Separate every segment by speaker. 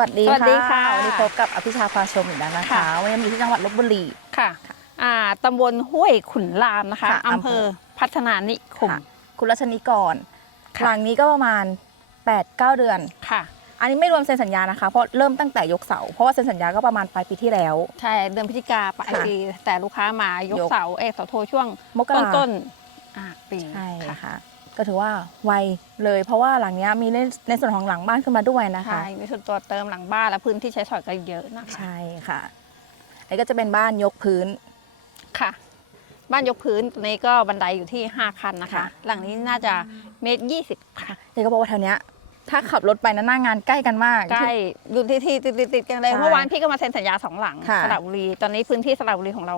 Speaker 1: วัสดี
Speaker 2: สวัสดีค่ะ
Speaker 1: วันนี้พบกับอภิชาพาชมอีกแล้วนะคะ
Speaker 2: ค่ะ
Speaker 1: วันนี้มีที่จังหวัดลบบุรี
Speaker 2: ค่ะอ่าตำบลห้วยขุนลามนะคะ
Speaker 1: ค่ะ
Speaker 2: อำ
Speaker 1: อำ
Speaker 2: เภ
Speaker 1: เภ
Speaker 2: อ
Speaker 1: อ
Speaker 2: พัฒนานิคม
Speaker 1: ค่ะคุณรัชนีกร
Speaker 2: ค่ะ
Speaker 1: หลังนี้ก็ประมาณ 8-9 เดือน
Speaker 2: ค่ะ
Speaker 1: อันนี้ไม่รวมเซ็นสัญญานะคะ เพราะเริ่มตั้งแต่ยกเสา เพราะว่าเซ็นสัญญาก็ประมาณปลายปีที่แล้ว
Speaker 2: ใช่ เดือนพฤศจิกาปลาย
Speaker 1: ค่ะ
Speaker 2: ปีแต่ลูกค้ามายก
Speaker 1: ยก
Speaker 2: เสาเอกเสาโทช่วง
Speaker 1: มก
Speaker 2: ต้น
Speaker 1: รา
Speaker 2: ต้นอ่าปี
Speaker 1: ใช่
Speaker 2: ค่ะ
Speaker 1: ค่ะ ก็ถือว่าไวเลย เพราะว่าหลังเนี้ยมีในในส่วนของหลังบ้านขึ้นมาด้วยนะคะ
Speaker 2: ใช่มีส่วนตัวเติมหลังบ้านและพื้นที่ใช้สอยก็เยอะนะคะ
Speaker 1: ใช่ค่ะอันนี้ก็จะเป็นบ้านยกพื้น
Speaker 2: ค่ะ บ้านยกพื้นตัวนี้ก็บันไดอยู่ที่ 5 คันนะคะ
Speaker 1: ค่ะ
Speaker 2: หลังนี้น่าจะเมตรยี่สิบค่ะ
Speaker 1: เดี๋ยวก็บอกว่าแถวเนี้ยถ้าขับรถไปนะหน้างานใกล้กันมาก
Speaker 2: ใกล้อยู่ที่ที่ติดติดติดกันเลย
Speaker 1: ใช่
Speaker 2: เมื่อวานพี่ก็มาเซ็นสัญญาสองหลัง
Speaker 1: ค่ะ
Speaker 2: สระบุรีตอนนี้พื้นที่สระบุรีของเรา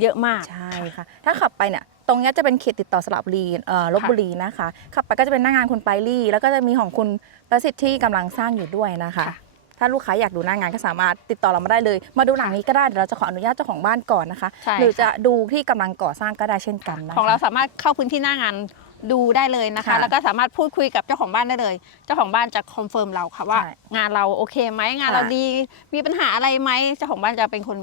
Speaker 2: เยอะมาก
Speaker 1: ใช่ค่ะ ถ้าขับไปเนี่ยตรงเนี้ยจะเป็นเขตติดต่อสระบุรีเอ่อลบบุรีนะคะ ขับไปก็จะเป็นหน้างานคุณไปรี่ แล้วก็จะมีของคุณประสิทธิ์ที่กำลังสร้างอยู่ด้วยนะคะ
Speaker 2: ค่ะ
Speaker 1: ถ้าลูกค้าอยากดูหน้างานก็สามารถติดต่อเรามาได้เลย มาดูหลังนี้ก็ได้เดี๋ยวเราจะขออนุญาตเจ้าของบ้านก่อนนะคะ
Speaker 2: ใช่
Speaker 1: หรือจะ
Speaker 2: ค่ะ
Speaker 1: ดูที่กำลังก่อสร้างก็ได้เช่นกันนะคะ
Speaker 2: ของเราสามารถเข้าพื้นที่หน้างานดูได้เลยนะคะ
Speaker 1: ค่ะ
Speaker 2: แล้วก็สามารถพูดคุยกับเจ้าของบ้านได้เลย เจ้าของบ้านจะคอนเฟิร์มเราค่ะว่า
Speaker 1: ใช่
Speaker 2: งานเราโอเคไหมงาน
Speaker 1: ค่ะ
Speaker 2: เราดี มีปัญหาอะไรไหมเจ้าของบ้านจะเป็นคน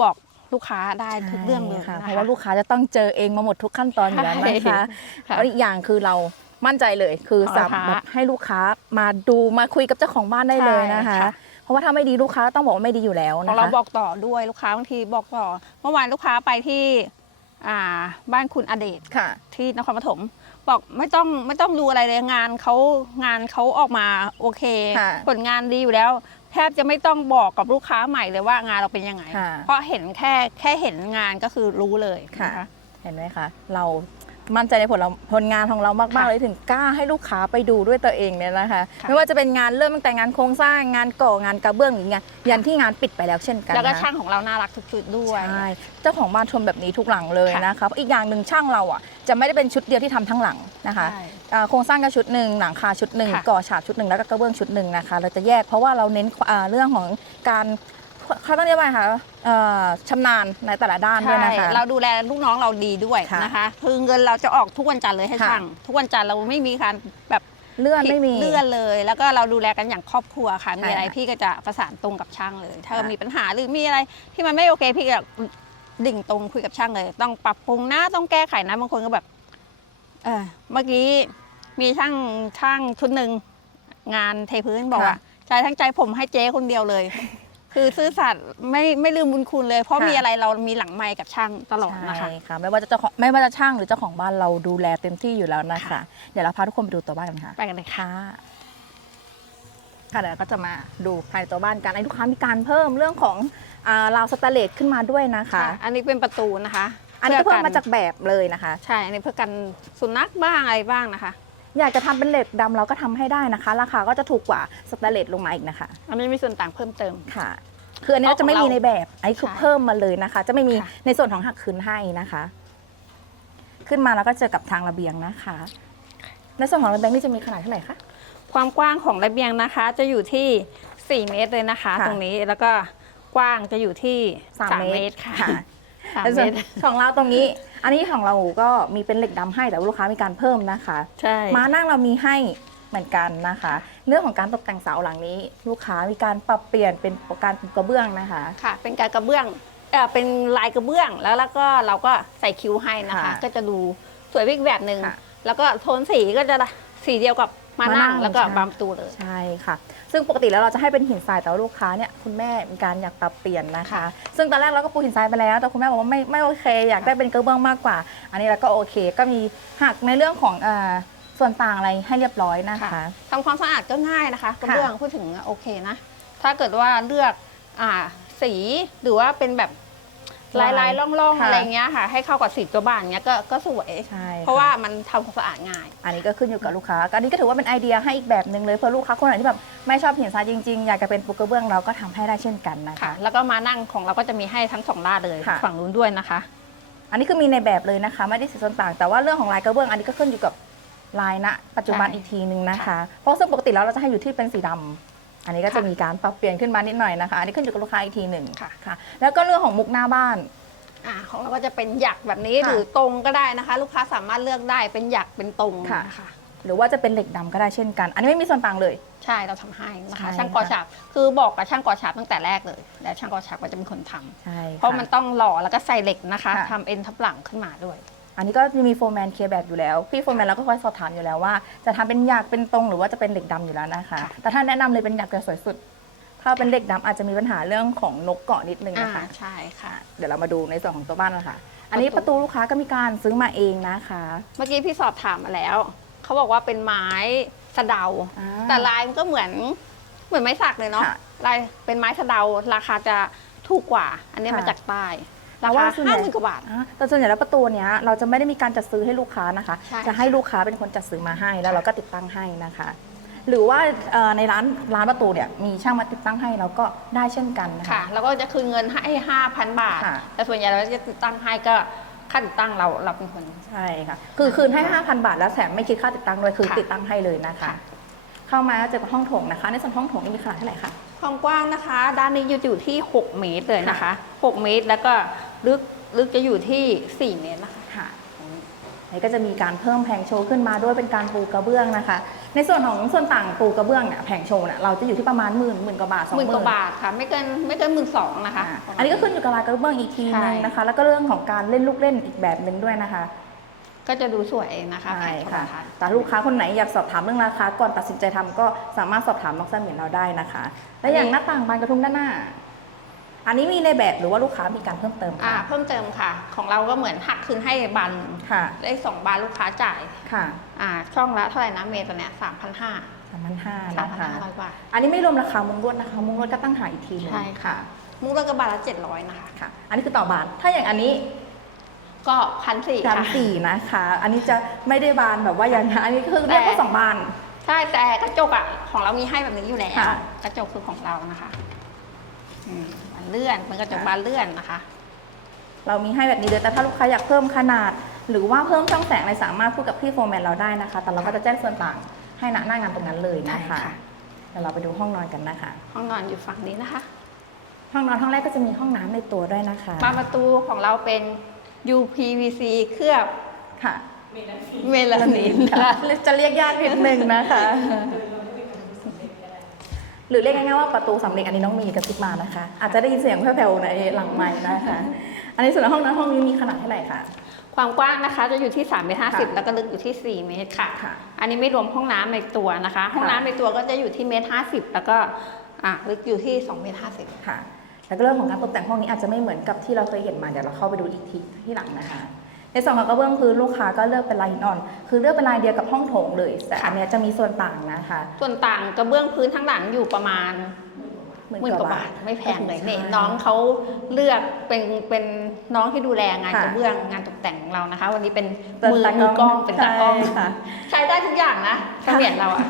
Speaker 2: บอก ลูกค้าได้ทุกเรื่องเลย
Speaker 1: ค่ะ
Speaker 2: นะ
Speaker 1: เพ
Speaker 2: คะ
Speaker 1: ราะว่าลูกค้าจะต้องเจอเองมาหมดทุกขั้นตอนอยู่แล้วนะคะ
Speaker 2: ค่ะ
Speaker 1: แล้วอีกอย่างคือเรามั่นใจเลยคือ
Speaker 2: ของ
Speaker 1: สา
Speaker 2: ลูกค้า
Speaker 1: มารถให้ลูกค้ามาดูมาคุยกับเจ้าของบ้านได้เลยนะคะ
Speaker 2: ใช่ค่ะ
Speaker 1: เพราะว่าถ้าไม่ดีลูกค้าต้องบอกว่าไม่ดีอยู่แล้ว
Speaker 2: ขอ
Speaker 1: นะ
Speaker 2: งเรา
Speaker 1: คะ
Speaker 2: บอกต่อด้วยลูกค้าบางทีบอกต่อ เมื่อวานลูกค้าไปที่อ่าบ้านคุณอเดช
Speaker 1: ค่ะ
Speaker 2: ที่นครปฐมบอกไม่ต้องไม่ต้องดูอะไรเลยงานเขางานเขาออกมาโอเค
Speaker 1: ค่ะ
Speaker 2: ผลงานดีอยู่แล้ว แทบจะไม่ต้องบอกกับลูกค้าใหม่เลยว่างานเราเป็นยังไง
Speaker 1: ค่ะ
Speaker 2: เพราะเห็นแค่แค่เห็นงานก็คือรู้เลย
Speaker 1: ค่ะ
Speaker 2: น
Speaker 1: เห็นไหมคะ เรา มั่นใจในผลเราผลงานของเรามาก
Speaker 2: ค่ะ
Speaker 1: ๆเลยถึงกล้าให้ลูกค้าไปดูด้วยตัวเองเนี่ยนะคะ
Speaker 2: ค่ะ
Speaker 1: ไม่ว่าจะเป็นงานเริ่มตั้งแต่งานโครงสร้างงานก่องานกระเบื้องหรืองานยันที่งานปิดไปแล้วเช่นกัน
Speaker 2: แล้วก็
Speaker 1: นะคะ
Speaker 2: ช่างของเราน่ารักทุกชุดด้วย
Speaker 1: ใช่เจ้าของบ้านชมแบบนี้ทุกหลังเลย
Speaker 2: ค่ะ
Speaker 1: นะคะเพราะอีกอย่างหนึ่งช่างเราอะจะไม่ได้เป็นชุดเดียวที่ทำทั้งหลังนะคะ
Speaker 2: ใช่
Speaker 1: อ่าโครงสร้างก็ชุดหนึ่งหลังคาชุดหนึ่ง
Speaker 2: ค่ะ
Speaker 1: ก่อฉาบชุดหนึ่งแล้วก็กระเบื้องชุดหนึ่งนะคะ เราจะแยกเพราะว่าเราเน้นอ่าเรื่องของการ เขาต้องเรียกว่าไงคะเอ่อชำนาญในแต่ละด้านด้วยนะคะ
Speaker 2: ใช่เราดูแลลูกน้องเราดีด้วย
Speaker 1: ค่ะ
Speaker 2: นะคะคือเงินเราจะออกทุกวันจันทร์เลยให้
Speaker 1: ค่ะ
Speaker 2: ช่างทุกวันจันทร์เราไม่มีการแบบ
Speaker 1: เลื่อนไม่มี
Speaker 2: เลื่อนเลย แล้วก็เราดูแลกันอย่างครอบครัวค่ะ
Speaker 1: ใช่
Speaker 2: มีอะไร
Speaker 1: ค่ะ
Speaker 2: พี่ก็จะประสานตรงกับช่างเลย ถ้า
Speaker 1: ค่ะ
Speaker 2: มีปัญหาหรือมีอะไรที่มันไม่โอเค พี่ก็ดิ่งตรงคุยกับช่างเลย ต้องปรับปรุงนะต้องแก้ไขนะบางคนก็แบบ เออเมื่อกี้มีช่างช่างชุดหนึ่งงานเทพื้นบอกว่าใจทั้งใจผมให้เจ๊คนเดียวเลย คือซื่อสัตย์ไม่ไม่ลืมบุญคุณเลย เพราะ
Speaker 1: ค่ะ
Speaker 2: มีอะไรเรามีหลังไมค์กับช่างตลอดนะคะ
Speaker 1: ใช่ค่ะ ไม่ว่าจะเจ้าของไม่ว่าจะช่างหรือเจ้าของบ้านเราดูแลเต็มที่อยู่แล้วนะคะ
Speaker 2: ค่ะ
Speaker 1: เดี๋ยวเราพาทุกคนไปดูตัวบ้านกันค่ะ
Speaker 2: ไปกันเลยค่ะ
Speaker 1: ค่ะค่ะเดี๋ยวเราก็จะมาดูภายในตัวบ้านกันไอ้ลูกค้ามีการเพิ่มเรื่องของอ่าราวสแตนเลสขึ้นมาด้วยนะคะ
Speaker 2: ค่ะอันนี้เป็นประตูนะคะ
Speaker 1: อันนี้ก็เพิ่ม
Speaker 2: พื่
Speaker 1: มาจากแบบเลยนะคะ
Speaker 2: ใช่ อันนี้เพื่อกันสุนัขบ้างอะไรบ้างนะคะ
Speaker 1: อยากจะทำเป็นเหล็กดำเราก็ทำให้ได้นะคะ ราคาก็จะถูกกว่าสแตนเลสลงมาอีกนะคะ
Speaker 2: อันนี้มีส่วนต่างเพิ่มเติม
Speaker 1: ค่ะ คืออันนี้
Speaker 2: เพราะ
Speaker 1: จะไม่
Speaker 2: ของ
Speaker 1: มี
Speaker 2: เรา
Speaker 1: ในแบบอันนี้คือ
Speaker 2: ใช่
Speaker 1: เพิ่มมาเลยนะคะ จะไม่มี
Speaker 2: ค่ะ
Speaker 1: ในส่วนของหักคืนให้นะคะ ขึ้นมาแล้วก็เจอกับทางระเบียงนะคะ ในส่วนของระเบียงนี่จะมีขนาดเท่าไหร่คะ
Speaker 2: ความกว้างของระเบียงนะคะ จะอยู่ที่ 4 เมตรเลยนะคะ
Speaker 1: ค่ะ
Speaker 2: ตรงนี้แล้วก็กว้างจะอยู่ที่
Speaker 1: สาม
Speaker 2: 3
Speaker 1: เม
Speaker 2: เม
Speaker 1: ต
Speaker 2: ต
Speaker 1: ร
Speaker 2: รค่ะ
Speaker 1: ค่ะ
Speaker 2: สาม
Speaker 1: ใน
Speaker 2: เม
Speaker 1: ส่วน
Speaker 2: ตร
Speaker 1: ของเราตรงนี้ อันนี้ของเราก็มีเป็นเหล็กดำให้แต่ว่าลูกค้ามีการเพิ่มนะคะ
Speaker 2: ใช่
Speaker 1: ม้านั่งเรามีให้เหมือนกันนะคะ เรื่องของการตกแต่งเสาหลังนี้ ลูกค้ามีการปรับเปลี่ยนเป็นการปูกระเบื้องนะคะ
Speaker 2: ค่ะ เป็นการกระเบื้องเออเป็นลายกระเบื้องแล้วแล้วก็เราก็ใส่คิ้วให้นะคะ
Speaker 1: ค่ะ
Speaker 2: ก็จะดูสวยไปอีกแบบหนึ่ง
Speaker 1: ค่ะ
Speaker 2: แล้วก็โทนสีก็จะสีเดียวกับ มานั่ง
Speaker 1: มานั่ง
Speaker 2: แล้วก็
Speaker 1: ใช่
Speaker 2: บามประตูเลย
Speaker 1: ใช่ค่ะ ซึ่งปกติแล้วเราจะให้เป็นหินทรายแต่ว่าลูกค้าเนี่ยคุณแม่มีการอยากปรับเปลี่ยนนะคะ
Speaker 2: ค่ะ
Speaker 1: ซึ่งตอนแรกเราก็ปูหินทรายไปแล้ว แต่คุณแม่บอกว่าไม่ไม่โอเค อยากได้เป็นกระเบื้องมากกว่า อันนี้เราก็โอเค ก็มีหักในเรื่องของอ่าส่วนต่างอะไรให้เรียบร้อยนะคะ
Speaker 2: ทำความสะอาดก็ง่ายนะคะกระเบื้องพูดถึงโอเคนะ ถ้าเกิดว่าเลือกอ่าสีหรือว่าเป็นแบบ ลาย
Speaker 1: ลา
Speaker 2: ลายยๆล่องๆ
Speaker 1: ค่ะ
Speaker 2: อะไรเงี้ยค่ะ ให้เข้ากับสีตัวบ้านเงี้ยก็ก็สวย
Speaker 1: ใช่
Speaker 2: เพราะว่า
Speaker 1: ค่
Speaker 2: มันทำความสะอาดง่าย
Speaker 1: อันนี้ก็ขึ้นอยู่กับลูกค้าก็อันนี้ก็ถือว่าเป็นไอเดียให้อีกแบบหนึ่งเลยเพื่อลูกค้าคนไหนที่แบบไม่ชอบหินทรายจริงๆ อยากจะเป็นปูกระเบื้องเราก็ทำให้ได้เช่นกันนะ
Speaker 2: ค่ะ
Speaker 1: คะ
Speaker 2: แล้วก็มานั่งของเราก็จะมีให้ทั้งสองด้านเลย
Speaker 1: ค่ะ
Speaker 2: ฝั่งนู้นด้วยนะคะ
Speaker 1: อันนี้คือมีในแบบเลยนะคะ ไม่ได้สีส่วนต่าง แต่ว่าเรื่องของลายกระเบื้องอันนี้ก็ขึ้นอยู่กับลายณปัจจุบัน
Speaker 2: ใช่
Speaker 1: อีกทีหนึ่งนะคะ เพราะซึ่งปกติแล้วเราจะให้อยู่ที่เป็นสีดำ อันนี้ก็จะ
Speaker 2: ค่ะ
Speaker 1: มีการปรับเปลี่ยนขึ้นมานิดหน่อยนะคะ อันนี้ขึ้นอยู่กับลูกค้าอีกทีหนึ่ง
Speaker 2: ค่ะ
Speaker 1: ค่ะ แล้วก็เรื่องของมุกหน้าบ้าน
Speaker 2: อ่าของเราก็จะเป็นหยักแบบนี้
Speaker 1: ค่ะ
Speaker 2: หรือตรงก็ได้นะคะ ลูกค้าสามารถเลือกได้เป็นหยักเป็นตรง
Speaker 1: ค่ะ
Speaker 2: นะคะ
Speaker 1: หรือว่าจะเป็นเหล็กดำก็ได้เช่นกัน อันนี้ไม่มีส่วนต่างเลย
Speaker 2: ใช่เราทำให้นะคะ
Speaker 1: ใช่
Speaker 2: ช่างก่อ
Speaker 1: ค่ะ
Speaker 2: ฉาบคือบอกกับช่างก่อฉาบตั้งแต่แรกเลย และช่างก่อฉาบก็จะเป็นคนทำ
Speaker 1: ใช่
Speaker 2: เพราะมันต้องหล่อแล้วก็ใส่เหล็กนะคะ
Speaker 1: ค่ะ
Speaker 2: ทำเอ็นทับหลังขึ้นมาด้วย
Speaker 1: อันนี้ก็มีโฟร์แมนเคลียร์แบบอยู่แล้ว พี่โฟร์แมนเราก็คอยสอบถามอยู่แล้วว่า จะทำเป็นหยากเป็นตรงหรือว่าจะเป็นเหล็กดำอยู่แล้วนะคะ
Speaker 2: ค่ะ
Speaker 1: แต่ถ้าแนะนำเลยเป็นหยากจะสวยสุด ถ้าเป็นเหล็กดำอาจจะมีปัญหาเรื่องของนกเกาะนิดนึง
Speaker 2: อ่า
Speaker 1: นะคะ
Speaker 2: ใช่ค่ะ
Speaker 1: เดี๋ยวเรามาดูในส่วนของตัวบ้านนะคะ อันนี้
Speaker 2: ป
Speaker 1: ประระ
Speaker 2: ตู
Speaker 1: ตูลูกค้าก็มีการซื้อมาเองนะคะ
Speaker 2: เมื่อกี้พี่สอบถามมาแล้ว เขาบอกว่าเป็นไม้สะเดา
Speaker 1: อ่า
Speaker 2: แต่ลายมันก็เหมือนเหมือนไม้สักเลยเนาะ
Speaker 1: ค่ะ
Speaker 2: ลายเป็นไม้สะเดาราคาจะถูกกว่า อันนี้
Speaker 1: ค่ะ
Speaker 2: มาจากใต้ รา
Speaker 1: แต่ว่า
Speaker 2: คา
Speaker 1: ส่วนใหญ่
Speaker 2: ห้าหมื่นกว่าบาท
Speaker 1: อ่าแต่ส่วนใหญ่แล้วประตูเนี้ยเราจะไม่ได้มีการจัดซื้อให้ลูกค้านะคะ
Speaker 2: ใช่
Speaker 1: จะให้ลูกค้าเป็นคนจัดซื้อมาให้แล้วเราก็ติดตั้งให้นะคะ หรือว่าเอ่อในร้านร้านประตูเนี่ยมีช่างมาติดตั้งให้เราก็ได้เช่นกันนะคะ
Speaker 2: ค่ะ แล้วก็จะคืนเงินให้ห้าพันบาท
Speaker 1: ค่ะ
Speaker 2: แต่ส่วนใหญ่เราจะติดตั้งให้ก็ค่าติดตั้งเราเราเป็นคน
Speaker 1: ใช่ค่ะคือคืนให้ 5,000 บาทแล้วแถมไม่คิดค่าติดตั้งด้วยคือ
Speaker 2: ค่ะ
Speaker 1: ติดตั้งให้เลยนะคะ
Speaker 2: ค่ะ
Speaker 1: เข้ามาก็เจอกับห้องโถงนะคะ ในส่วนห้องโถงนี่มีขนาดเท่าไหร่คะ
Speaker 2: ความกว้างนะคะ ด้านนี้อยู่อยู่ที่ 6 เมตรเลยนะคะ 6 เมตรแล้วก็ลึกลึกจะอยู่ที่ 4 เมตรนะคะ
Speaker 1: ค่ะนี่ก็จะมีการเพิ่มแผงโชว์ขึ้นมาด้วยเป็นการปูกระเบื้องนะคะ ในส่วนของส่วนต่างปูกระเบื้องเนี่ยแผงโชว์เนี่ยเราจะอยู่ที่ประมาณหมื่นหมื่นกว่าบาทสอง
Speaker 2: ห
Speaker 1: ห
Speaker 2: มื่
Speaker 1: มื่
Speaker 2: นกว่าบาทค่ะ ไม่เกินไม่เกินหมื่นสองนะคะ
Speaker 1: อ่าอันนี้ก็ขึ้นอยู่กับลายกระเบื้องอีกที
Speaker 2: ใช่
Speaker 1: นึงนะคะ แล้วก็เรื่องของการเล่นลูกเล่นอีกแบบหนึ่งด้วยนะคะ
Speaker 2: ก็จะดูสวยนะคะ
Speaker 1: ใช่
Speaker 2: แผงโทร
Speaker 1: ค่ะ
Speaker 2: ทัศน์
Speaker 1: แต่ลูกค้าคนไหนอยากสอบถามเรื่องราคาก่อนตัดสินใจทำก็สามารถสอบถามน้องเสมียนเราได้นะคะ และอย่างหน้าต่างบานกระทุ้งด้านหน้า อันนี้มีในแบบหรือว่าลูกค้ามีการเพิ่มเติม
Speaker 2: อ่า
Speaker 1: คะ
Speaker 2: เพิ่มเติมค่ะ ของเราก็เหมือนหักคืนให้บัน
Speaker 1: ค่ะ
Speaker 2: ได้สองบานลูกค้าจ่าย
Speaker 1: ค่ะ
Speaker 2: อ่าช่องละเท่าไหร่นะเมตรตัวเนี้ยสามพันห้า
Speaker 1: สามพันห้า
Speaker 2: สาม
Speaker 1: นะ
Speaker 2: พัน
Speaker 1: คะ
Speaker 2: ห้าร้อยบาท
Speaker 1: อันนี้ไม่รวมราคามุงลวดนะคะ มุงลวดก็ตั้งหากอีกทีหนึง
Speaker 2: ใช่ค่ะ มุ้งรถกระบะละเจ็ดร้อยนะคะ
Speaker 1: ค่ะ อันนี้คือต่อบานถ้าอย่างอันนี้
Speaker 2: ก็พันสี่
Speaker 1: จาน
Speaker 2: ค่ะ
Speaker 1: สี่นะคะ อันนี้จะไม่ได้บานแบบว่าอย่างนั้นอันนี้คือเรียกว่าสองบาน
Speaker 2: ใช่แต่กระจกอะของเรามีให้แบบนี้อยู่แล้ว
Speaker 1: ค่ะ
Speaker 2: กระจกคือของเรานะคะอืมบานเลื่อนเป็นกระจกบานเลื่อนนะคะ
Speaker 1: เรามีให้แบบนี้เลยแต่ถ้าลูกค้าอยากเพิ่มขนาด หรือว่าเพิ่มช่องแสงอะไรสามารถพูดกับพี่โฟร์แมนเราได้นะคะ แต่เราก็จะแจ้งส่วนต่างให้ณหน้างานตรงนั้นเลยนะคะ
Speaker 2: ใช่ค่ะ
Speaker 1: เดี๋ยวเราไปดูห้องนอนกันนะคะ
Speaker 2: ห้องนอนอยู่ฝั่งนี้นะคะ
Speaker 1: ห้องนอนห้องแรกก็จะมีห้องน้ำในตัวด้วยนะคะ
Speaker 2: บานประตูของเราเป็น UPVC เคลือบ
Speaker 1: ค่ะ
Speaker 2: เมลานิน
Speaker 1: ค่ะ
Speaker 2: ค่ะ
Speaker 1: จะเรียกญาตินิดนึงนะคะ หรือเรียกง่ายๆว่าประตูสำเร็จอันนี้น้องมีกระซิบมานะคะ อาจจะได้ยินเสียงแผ่วๆในหลังไม้นะคะ อันนี้ส่วนห้องนั้นห้องนี้มีขนาดเท่าไหร่คะ
Speaker 2: ความกว้างนะคะจะอยู่ที่3เมตร
Speaker 1: ค่ะ
Speaker 2: 50แล้วก็ลึกอยู่ที่ 4 เมตรค่ะ
Speaker 1: ค่ะ
Speaker 2: อันนี้ไม่รวมห้องน้ำในตัวนะคะ ห้องน้ำในตัวก็จะอยู่ที่เมตร50แล้วก็อะลึกอยู่ที่2เมตร50
Speaker 1: ค่ะ แล้วก็เรื่องของการตกแต่งห้องนี้อาจจะไม่เหมือนกับที่เราเคยเห็นมาเดี๋ยวเราเข้าไปดูอีกทีที่หลังนะคะ ในส่วนของกระเบื้องคือลูกค้าก็เลือกเป็นลายหินอ่อน คือเลือกเป็นลายเดียวกับห้องโถงเลยแต่อันเนี้ยจะมีส่วนต่างนะคะ
Speaker 2: ส่วนต่างกระเบื้องพื้นทั้งหลังอยู่ประมาณหมื่นกว่าบาทไม่แพงเลยเนี่ยน้องเขาเลือกเป็นเป็นน้องที่ดูแลงาน
Speaker 1: ค่ะ
Speaker 2: กระเบื้องงานตกแต่งของเรานะคะ วันนี้เป็น
Speaker 1: เป็น
Speaker 2: มือ
Speaker 1: ตากล้อง
Speaker 2: มือกล้องเป็นตากล้อง
Speaker 1: ใช่ค่ะ
Speaker 2: ใช้ได้ทุกอย่างนะเสมียนเราอะ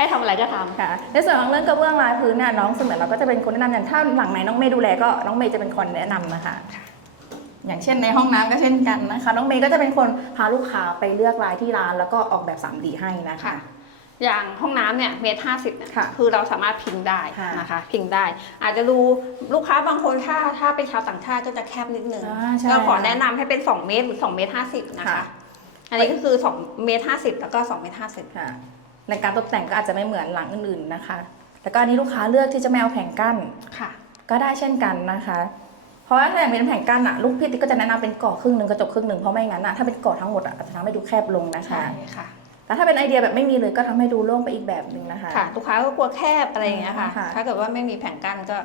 Speaker 2: ให้ทำอะไรก็ทำ
Speaker 1: ค่ะ ในส่วนของเรื่องกระเบื้องลายพื้นเนี่ยน้องเสมือนเราก็จะเป็นคนแนะนำอย่างถ้าหลังไหนน้องเมย์ดูแลก็น้องเมย์จะเป็นคนแนะนำนะคะอย่างเช่นในห้องน้ำก็เช่นกันนะคะ น้องเมย์ก็จะเป็นคนพาลูกค้าไปเลือกลายที่ร้านแล้วก็ออกแบบ 3D ให้นะคะ
Speaker 2: ค่ะอย่างห้องน้ำเนี่ยเมตรห้าสิบเนี่ย
Speaker 1: ค่ะ
Speaker 2: คือเราสามารถพิงได้
Speaker 1: ค่ะ
Speaker 2: นะคะพิงได้ อาจจะดูลูกค้าบางคนถ้าถ้าเป็นชาวต่างชาติก็จะแคบนิดนึง
Speaker 1: อ่าใช่
Speaker 2: ก็ขอแนะนำให้เป็น 2 เมตรหรือ2เมตรห้าสิบนะคะ
Speaker 1: ค่ะ
Speaker 2: อันนี้ก็คือ2เมตรห้าสิบแล้วก็2เมตรห้าสิบ
Speaker 1: ค่ะ ในการตกแต่งก็อาจจะไม่เหมือนหลังอื่นๆนะคะ แล้วก็อันนี้ลูกค้าเลือกที่จะไม่เอาแผงกั้น
Speaker 2: ค่ะ
Speaker 1: ก็ได้เช่นกันนะคะ เพราะว่าถ้าอย่างเป็นแผงกั้นอะลูกพี่ติ๊กก็จะแนะนำเป็นก่อครึ่งหนึ่งกระจกครึ่งหนึ่งเพราะไม่งั้นอะถ้าเป็นก่อทั้งหมดอะอาจจะทำให้ดูแคบลงนะคะ
Speaker 2: ใช่ค่ะ
Speaker 1: แต่ถ้าเป็นไอเดียแบบไม่มีเลยก็ทำให้ดูโล่งไปอีกแบบหนึ่งนะคะ
Speaker 2: ค่ะลูกค้าก็กลัวแคบอะไรอย่างเงี้ยค่ะ
Speaker 1: ค่ะ
Speaker 2: ถ้าเกิดว่าไม่มีแผงกั้นก็